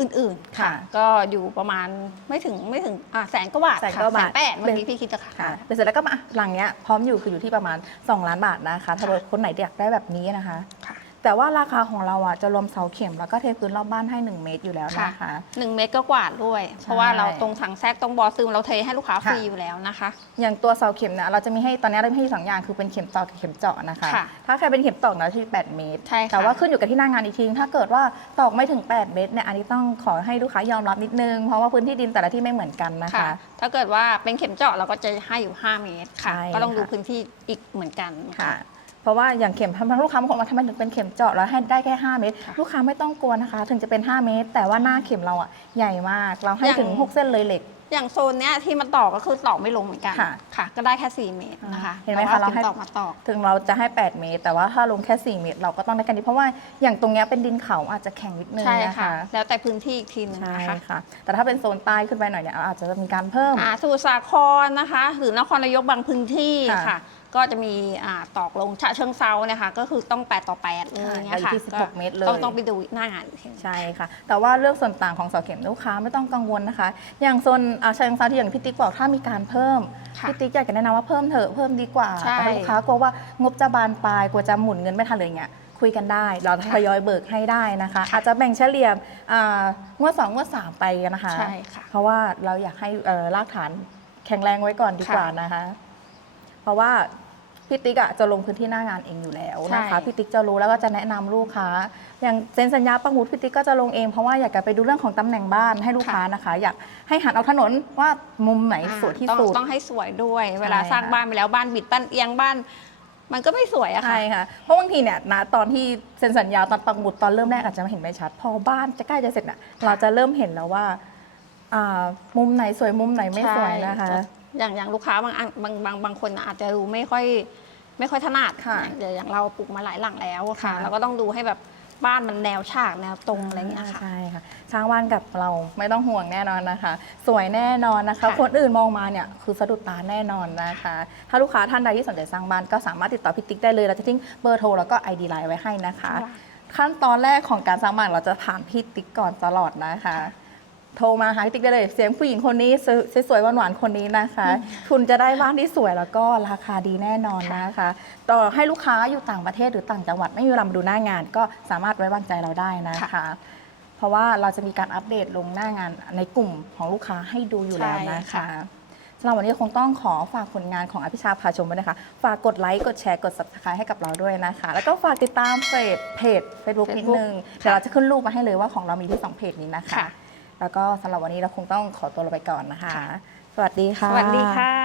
Speaker 2: อื่นๆค่ะ
Speaker 1: ค่ะ
Speaker 2: ก็อยู่ประมาณไม่ถึงไม่ถึงอ่าแสนกว่าบาท
Speaker 1: แสนกว่าบาท
Speaker 2: แปดเมื่อกี้พี่คิดจะ
Speaker 1: ค่ะ
Speaker 2: ค่ะ
Speaker 1: เสร็จแล้วก็มาหลังเนี้ยพร้อมอยู่คืออยู่ที่ประมาณ 2 ล้านบาทนะคะ ถ้า
Speaker 2: ค่ะ
Speaker 1: คนไหนอยากได้แบบนี้นะคะ
Speaker 2: ค่ะ
Speaker 1: แต่ว่าราคาของเราอะจะรวมเสาเข็มแล้วก็เทพื้นรอบบ้านให้ 1 เมตรอยู่แล้วนะคะ
Speaker 2: หนึ่งเมตรก็กวาดด้วย เพราะว่าเราตรงถังแทรกตรงบอซึมเราเทให้ลูกค้าฟรี
Speaker 1: ค่ะ
Speaker 2: อยู่แล้วนะคะ
Speaker 1: อย่างตัวเสาเข็มเนี่ยเราจะมีให้ตอนนี้เรามีให้สองอย่างคือเป็นเข็มตอกกับเข็มเจาะนะคะ
Speaker 2: ค่ะ
Speaker 1: ถ้าใครเป็นเข็มตอกเนาะที่ 8 เมตร
Speaker 2: ใช่ค่ะ
Speaker 1: แต่ว่าขึ้นอยู่กับที่หน้างานอีกทีถ้าเกิดว่าตอกไม่ถึง 8 เมตรเนี่ยอันนี้ต้องขอให้ลูกค้ายอมรับนิดนึงเพราะว่าพื้นที่ดินแต่ละที่ไม่เหมือนกันนะคะ
Speaker 2: ค่ะถ้าเกิดว่าเป็นเข็มเจาะเราก็จะให้อยู่ 5 เมตรค่ะ
Speaker 1: ใช่
Speaker 2: ก็ต้องดู
Speaker 1: ค่ะ
Speaker 2: พื้นที่อีกเหมือนกัน
Speaker 1: ค่ะ เพราะว่าอย่างเข็มทำลูกค้าบางคนมาทำไมถึงเป็นเข็มเจาะแล้วให้ได้แค่ 5 เมตร
Speaker 2: ค่ะ
Speaker 1: ลูกค้าไม่ต้องกลัวนะคะ ถึงจะเป็น 5 เมตร แต่ว่าหน้าเข็มเราอะใหญ่มาก เราให้ถึง 6 เส้นเลยเหล็ก
Speaker 2: อย่างโซนเนี้ยที่มันตอกก็คือตอกไม่ลงเหมือนกัน
Speaker 1: ค่ะ
Speaker 2: ค่ะ ก็ได้แค่ 4 เมตรนะคะ
Speaker 1: เห็นไหม
Speaker 2: พ
Speaker 1: คะ
Speaker 2: รา
Speaker 1: เรา
Speaker 2: ว่า
Speaker 1: ให้
Speaker 2: ข็มตอกมาตอก
Speaker 1: ถึงเราจะให้ 8 เมตร แต่ว่าถ้าลงแค่ 4 เมตร เราก็ต้องได้กันดีเพราะว่าอย่างตรงเนี้ยเป็นดินเขาอาจจะแข็งนิดนึง
Speaker 2: ใช่
Speaker 1: นะ
Speaker 2: ค่ะ
Speaker 1: คะ
Speaker 2: แล้วแต่พื้นที่อีกทีหนึง
Speaker 1: ใช่
Speaker 2: นะคะ
Speaker 1: ค่ะ แต่ถ้าเป็นโซนใต้ขึ้นไปหน่อยเนี่ยอาจจะมีการเพิ่ม
Speaker 2: อ่าสมุทรสาครนะคะ หรือนครนายกบางพื้นที่
Speaker 1: ค่ะ
Speaker 2: ค่ะ ก็จะมีอ่าตอกลงฉะเชิงเซาเนี่ยค่ะก็คือต้อง 8 ต่อ8เลย
Speaker 1: ค่ะ
Speaker 2: เนี่ยค่ะ
Speaker 1: อยู่ที่16
Speaker 2: ก็
Speaker 1: เมตรเลย
Speaker 2: ต้องต้องไปดูหน้างานอีกที
Speaker 1: ใช่ค่ะ แต่ว่าเรื่องส่วนต่างของเสาเข็มลูกค้าไม่ต้องกังวลนะคะ อย่างโซนอาชัยงซาที่อย่างพี่ติ๊กบอกถ้ามีการเพิ่ม
Speaker 2: ค่ะ
Speaker 1: พี่ติ๊กอยากจะแนะนำว่าเพิ่มเถอะเพิ่มดีกว่า
Speaker 2: ใช่
Speaker 1: แต่ถ้าลูกค้ากลัวว่างบจะบานปลายกลัวจะหมุนเงินไม่ทันเลยอย่างเงี้ยคุยกันได้ เราทยอยเบิกให้ได้นะคะ
Speaker 2: ค่ะ
Speaker 1: อาจจะแบ่งเฉลี่ยอ่างวดสองงวดสามไปนะคะ
Speaker 2: ใช่ค่ะ
Speaker 1: เพราะว่าเราอยากให้เอ่อรากฐานแข็งแรงไว้ก่อนดีกว่า
Speaker 2: ค่ะ
Speaker 1: นะคะ เพราะว่า พี่ติ๊กอะจะลงพื้นที่หน้างานเองอยู่แล้วนะคะ
Speaker 2: ใช่
Speaker 1: พี่ติ๊กจะรู้แล้วก็จะแนะนำลูกค้า อย่างเซ็นสัญญาปังหมุดพี่ติ๊กก็จะลงเองเพราะว่าอยากจะไปดูเรื่องของตำแหน่งบ้านให้ลูกค้านะคะ อยากให้หันเอาถนนว่ามุมไหน
Speaker 2: อ่า
Speaker 1: สวยที่
Speaker 2: ต้อง
Speaker 1: สุด
Speaker 2: ต้องให้สวยด้วย เวลา
Speaker 1: ใช่
Speaker 2: สร้าง
Speaker 1: ค่ะ
Speaker 2: บ้านไปแล้วบ้านบิดบ้านเอียงบ้าน มันก็ไม่สวยอะค่ะ
Speaker 1: ใช่ค่ะ เพราะบางทีเนี่ยนะตอนที่เซ็นสัญญาตอนปังหมุดตอนเริ่มแรกอาจจะไม่เห็นไม่ชัด พอบ้านจะใกล้จะเสร็จน่ะเราจะเริ่มเห็นแล้วว่าอ่ามุมไหนสวยมุมไหนไม่สวยนะคะ
Speaker 2: ใช่ อย่างอย่างลูกค้าบางอันบางบางบางคนอาจจะดูไม่ค่อยไม่ค่อยถนัด
Speaker 1: ค่ะ
Speaker 2: เดี๋ยวอย่างเราปลูกมาหลายหลังแล้วค่ะ
Speaker 1: ค่ะ
Speaker 2: เราก็ต้องดูให้แบบบ้านมันแนวฉากแนวตรงอะไรอย่างเงี้ยค่ะ
Speaker 1: ใช่ค่ะช้างว่านกับเราไม่ต้องห่วงแน่นอนนะคะ สวยแน่นอนนะคะ
Speaker 2: ค่ะ
Speaker 1: คนอื่นมองมาเนี่ยคือสะดุดตาแน่นอนนะคะ ถ้าลูกค้าท่านใดที่สนใจสร้างบ้านก็สามารถติดต่อพี่ติ๊กได้เลยเราจะทิ้งเบอร์โทรแล้วก็ ID ไลน์ไว้ให้นะคะ ขั้นตอนแรกของการสร้างบ้านเราจะถามพี่ติ๊กก่อนตลอดนะคะ โทรมาหาพี่ติ๊กได้เลย เสียงผู้หญิงคนนี้สวยๆหวานๆคนนี้นะคะ คุณจะได้บ้านที่สวยแล้วก็ราคาดีแน่นอนนะคะ ต่อให้ลูกค้าอยู่ต่างประเทศหรือต่างจังหวัดไม่มีเวลามาดูหน้างาน ก็สามารถไว้วางใจเราได้นะคะ
Speaker 2: ค่ะ
Speaker 1: พราะว่าเราจะมีการอัปเดตลงหน้างานในกลุ่มของลูกค้าให้ดูอยู่แล้วนะ
Speaker 2: ใช่
Speaker 1: คะ
Speaker 2: ค่ะ
Speaker 1: สำหรับวันนี้คงต้องขอฝากผลงานของอภิชาพาชมด้วยนะคะ ฝากกดไลค์ กดแชร์ กด subscribe ให้กับเราด้วยนะคะ แล้วก็ฝากติดตามเพจเพจ Facebook นิดนึง เดี๋ยวเราจะขึ้นรูปมาให้เลยว่าของเรามีที่ 2 เพจนี้นะคะ
Speaker 2: ค่ะ
Speaker 1: แล้วก็สำหรับวันนี้เราคงต้องขอตัวลาไปก่อนนะคะ สวัสดีค่ะ
Speaker 2: สวัสดีค่ะ